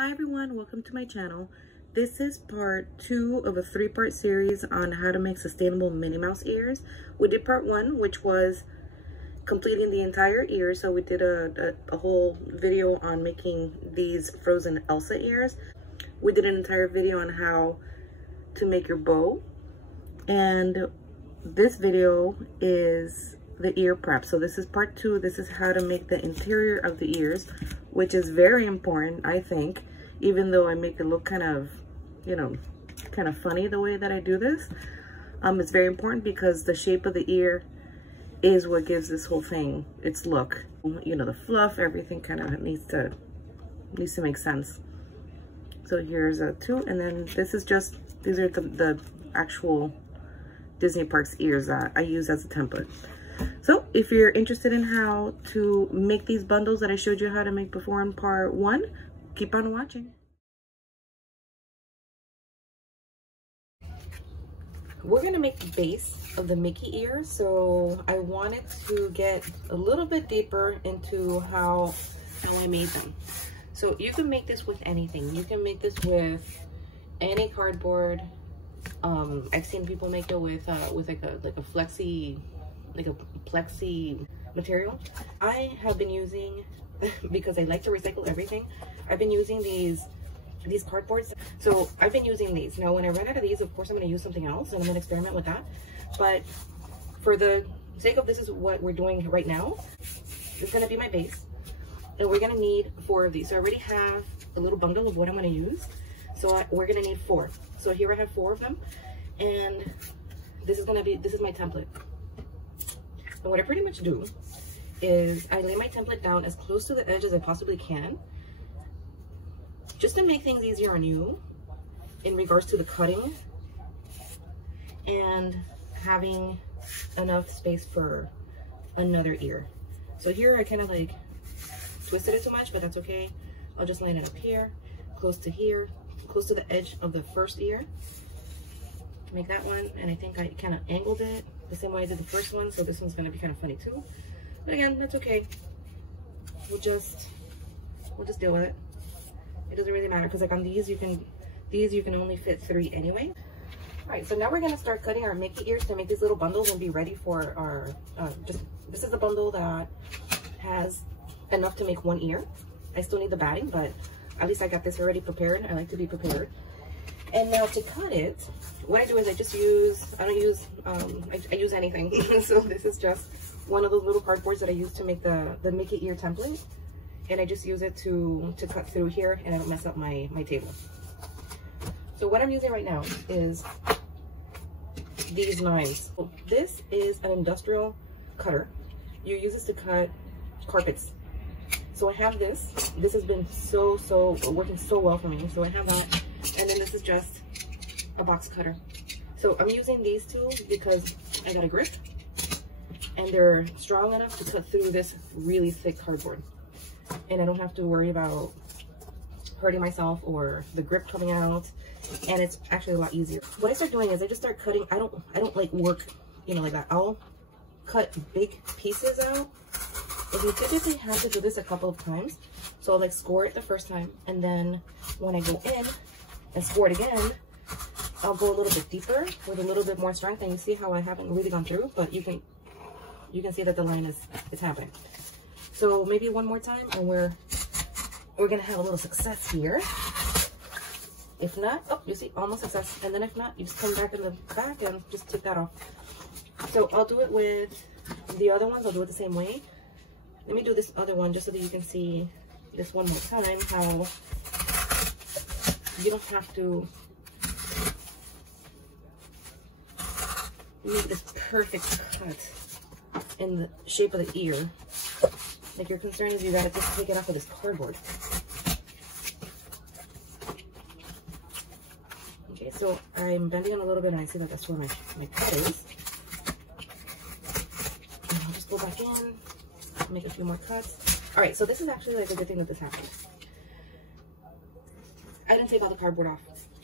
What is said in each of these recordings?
Hi everyone, welcome to my channel. This is part 2 of a 3-part series on how to make sustainable Minnie Mouse ears. We did part 1, which was completing the entire ear. So we did a whole video on making these frozen Elsa ears. We did an entire video on how to make your bow. And this video is the ear prep. So this is part 2. This is how to make the interior of the ears, which is very important, I think, even though I make it look kind of, kind of funny the way that I do this. It's very important because the shape of the ear is what gives this whole thing its look. The fluff, everything kind of needs to make sense. So here's a 2, and then this is just, these are the actual Disney Parks ears that I use as a template. So if you're interested in how to make these bundles that I showed you how to make before in part 1, keep on watching. We're gonna make the base of the Mickey ear, so I wanted to get a little bit deeper into how I made them. So you can make this with anything. You can make this with any cardboard. I've seen people make it with like a plexi material. I have been using, because I like to recycle everything, I've been using these cardboards. So I've been using these. Now when I run out of these, of course I'm going to use something else and I'm going to experiment with that. But for the sake of this is what we're doing right now, it's going to be my base. And we're going to need 4 of these. So I already have a little bundle of what I'm going to use. So we're going to need 4. So here I have 4 of them. And this is my template. And what I pretty much do is I lay my template down as close to the edge as I possibly can, just to make things easier on you in regards to the cutting and having enough space for another ear. So here I kind of like twisted it too much, but that's okay. I'll just line it up here, close to the edge of the first ear. Make that one, and I think I kind of angled it the same way I did the first one, so this one's going to be kind of funny too. But again, that's okay. We'll just deal with it. It doesn't really matter, because like on these you can only fit 3 anyway. All right, so now we're going to start cutting our Mickey ears to make these little bundles and be ready for our this is a bundle that has enough to make 1 ear. I still need the batting, but at least I got this already prepared. I like to be prepared. And now to cut it, what I do is I use anything. So this is just one of those little cardboards that I use to make the Mickey ear template. And I just use it to cut through here, and I don't mess up my table. So what I'm using right now is these knives. This is an industrial cutter. You use this to cut carpets. So I have this. This has been working so well for me. So I have that. And then this is just a box cutter. So I'm using these 2 because I got a grip and they're strong enough to cut through this really thick cardboard. And I don't have to worry about hurting myself or the grip coming out. And it's actually a lot easier. What I start doing is I just start cutting. I don't like work, like that. I'll cut big pieces out. But you typically have to do this a couple of times. So I'll like score it the first time, and then when I go in and score it again, I'll go a little bit deeper with a little bit more strength. And you see how I haven't really gone through, but you can see that the line is happening. So maybe one more time, and we're gonna have a little success here. If not, oh, you see, almost success. And then if not, you just come back in the back and just take that off. So I'll do it with the other ones. I'll do it the same way. Let me do this other one just so that you can see this one more time, how you don't have to make this perfect cut in the shape of the ear. Like, your concern is you gotta just take it off of this cardboard. Okay, so I'm bending it a little bit and I see that that's where my cut is. And I'll just go back in, make a few more cuts. All right, so this is actually like a good thing that this happened. I didn't take all the cardboard off.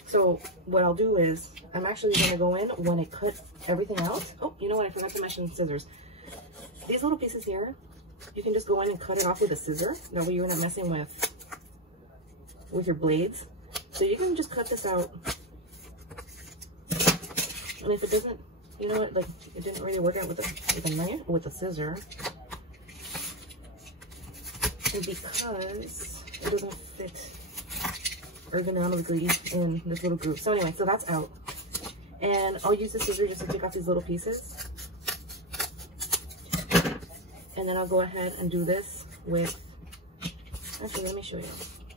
So what I'll do is I'm actually gonna go in when I cut everything out. Oh, you know what? I forgot to mention scissors. These little pieces here, you can just go in and cut it off with a scissor. That way you're not messing with with your blades. So you can just cut this out. And if it doesn't, you know what, like it didn't really work out with a knife or with a scissor, and because it doesn't fit ergonomically in this little groove. So anyway, so that's out. And I'll use the scissor just to take off these little pieces. And then I'll go ahead and do this with, actually let me show you,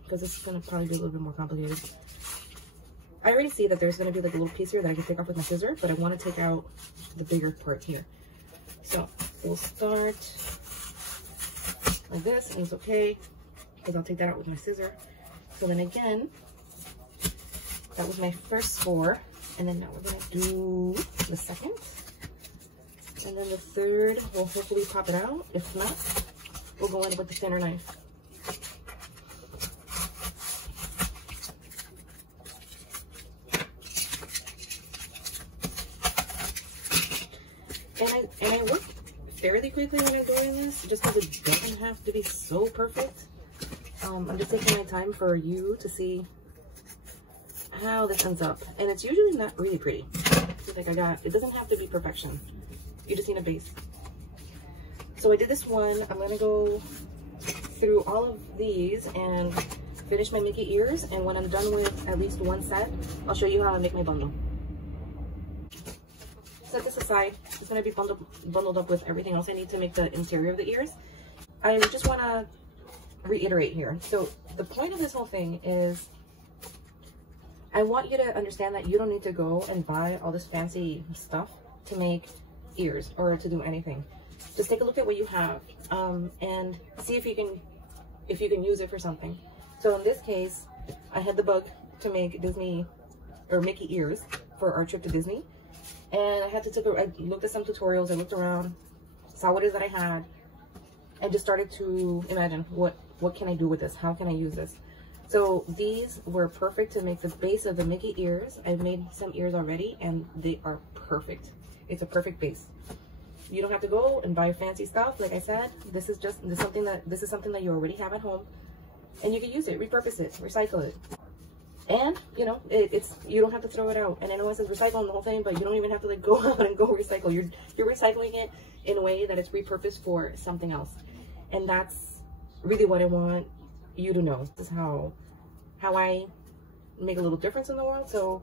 because it's gonna probably be a little bit more complicated. I already see that there's gonna be like a little piece here that I can take off with my scissor, but I wanna take out the bigger part here. So we'll start like this, and it's okay, because I'll take that out with my scissor. So then again, that was my first 4, and then now we're gonna do the second. And then the third, we'll hopefully pop it out. If not, we'll go in with the thinner knife. And I work fairly quickly when I'm doing this, just because it doesn't have to be so perfect. I'm just taking my time for you to see how this ends up. And it's usually not really pretty. Like it doesn't have to be perfection. You just need a base. So I did this one. I'm gonna go through all of these and finish my Mickey ears. And when I'm done with at least one set, I'll show you how I make my bundle. Set this aside. It's gonna be bundled up with everything else I need to make the interior of the ears. I just wanna reiterate here. So the point of this whole thing is I want you to understand that you don't need to go and buy all this fancy stuff to make ears or to do anything. Just take a look at what you have and see if you can use it for something. So in this case, I had the bug to make Disney or Mickey ears for our trip to Disney, and I looked at some tutorials, I looked around, saw what it is that I had, and just started to imagine what can I do with this, how can I use this. So these were perfect to make the base of the Mickey ears. I've made some ears already and they are perfect. It's a perfect base. You don't have to go and buy fancy stuff. Like I said, this is something that you already have at home, and you can use it, repurpose it, recycle it. And you know, you don't have to throw it out. And I know it says recycle and the whole thing, but you don't even have to like go out and go recycle. You're recycling it in a way that it's repurposed for something else. And that's really what I want you to know. This is how I make a little difference in the world. So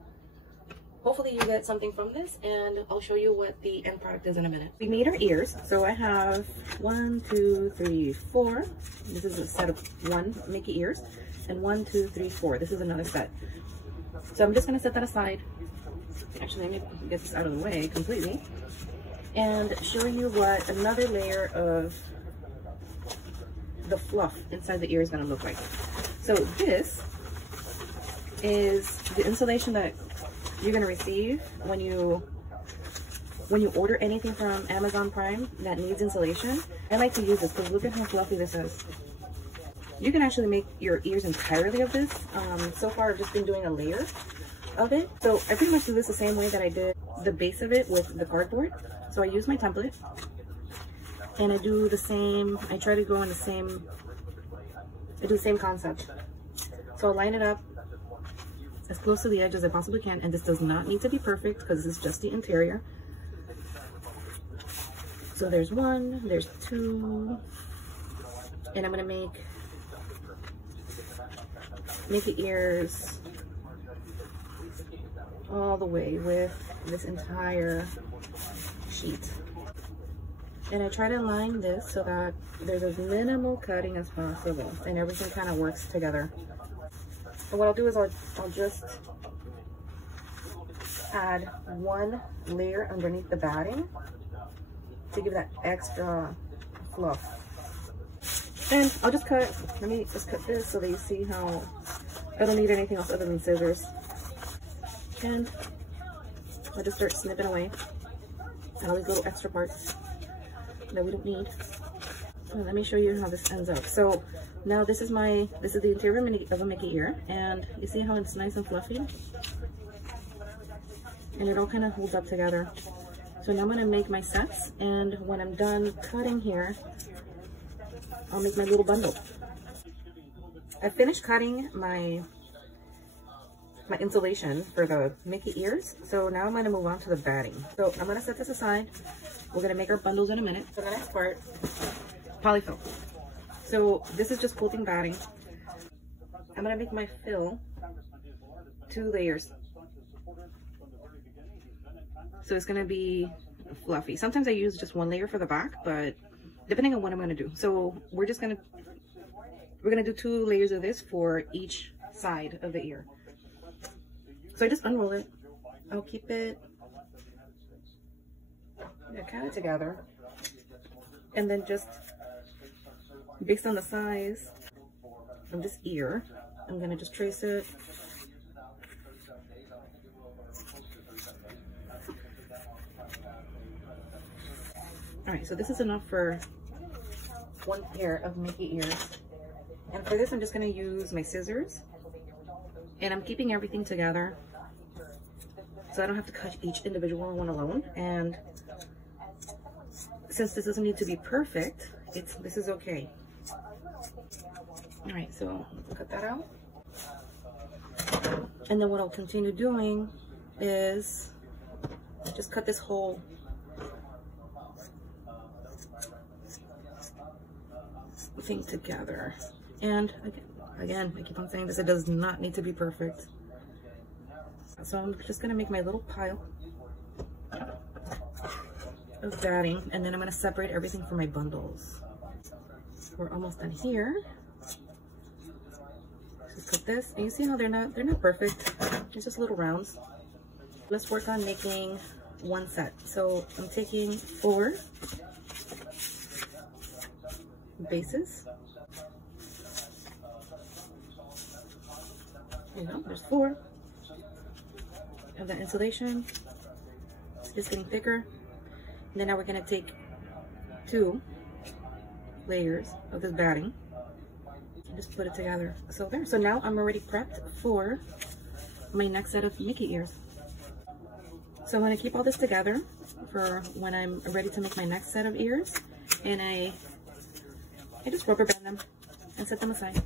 hopefully you get something from this, and I'll show you what the end product is in a minute. We made our ears. So I have 1, 2, 3, 4. This is a set of 1 Mickey ears, and 1, 2, 3, 4. This is another set. So I'm just gonna set that aside. Actually, let me get this out of the way completely and show you what another layer of the fluff inside the ear is gonna look like. So this is the insulation that you're gonna receive when you order anything from Amazon Prime that needs insulation. I like to use this because look at how fluffy this is. You can actually make your ears entirely of this. So far I've just been doing a layer of it. So I pretty much do this the same way that I did the base of it with the cardboard. So I use my template and I do the same, I try to go in the same, I do the same concept. So I'll line it up as close to the edge as I possibly can, and this does not need to be perfect because this is just the interior. So there's 1, there's 2, and I'm gonna make the ears all the way with this entire sheet. And I try to line this so that there's as minimal cutting as possible and everything kind of works together. And what I'll do is I'll just add 1 layer underneath the batting to give that extra fluff. And I'll just cut, let me just cut this so that you see how I don't need anything else other than scissors. And I'll just start snipping away at all these little extra parts that we don't need. So let me show you how this ends up. So now this is the interior of a Mickey ear, and you see how it's nice and fluffy? And it all kind of holds up together. So now I'm gonna make my sets, and when I'm done cutting here, I'll make my little bundle. I finished cutting my insulation for the Mickey ears. So now I'm going to move on to the batting. So I'm going to set this aside. We're going to make our bundles in a minute. So the next part, polyfill. So this is just quilting batting. I'm going to make my fill 2 layers. So it's going to be fluffy. Sometimes I use just 1 layer for the back, but depending on what I'm going to do. So we're going to do 2 layers of this for each side of the ear. So I just unroll it. I'll keep it kind of together. And then just based on the size of this ear, I'm going to just trace it. Alright, so this is enough for 1 pair of Mickey ears. And for this, I'm just going to use my scissors. And I'm keeping everything together so I don't have to cut each individual one alone. And since this doesn't need to be perfect, this is okay. Alright, so cut that out. And then what I'll continue doing is just cut this whole thing together. And again, I keep on saying this, it does not need to be perfect. So I'm just gonna make my little pile of batting, and then I'm gonna separate everything from my bundles. We're almost done here. Just cut this, and you see how they're not perfect. It's just little rounds. Let's work on making 1 set. So I'm taking 4 bases. There you go, there's 4 of that insulation. It's just getting thicker. And then now we're gonna take 2 layers of this batting and just put it together. So there. So now I'm already prepped for my next set of Mickey ears. So I'm gonna keep all this together for when I'm ready to make my next set of ears, and I just rubber band them and set them aside.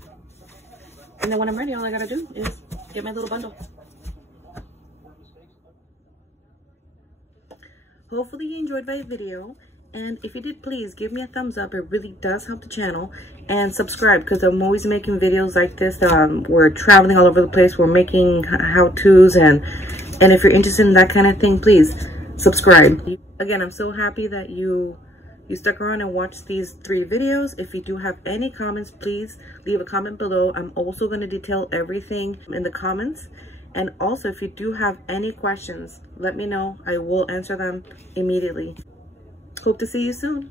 And then when I'm ready, all I gotta do is get my little bundle. Hopefully you enjoyed my video, and if you did, please give me a thumbs up. It really does help the channel. And subscribe, because I'm always making videos like this. We're traveling all over the place. We're making how-tos, and if you're interested in that kind of thing, please subscribe. Again, I'm so happy that you stuck around and watched these 3 videos. If you do have any comments, please leave a comment below. I'm also going to detail everything in the comments. And also, if you do have any questions, let me know. I will answer them immediately. Hope to see you soon.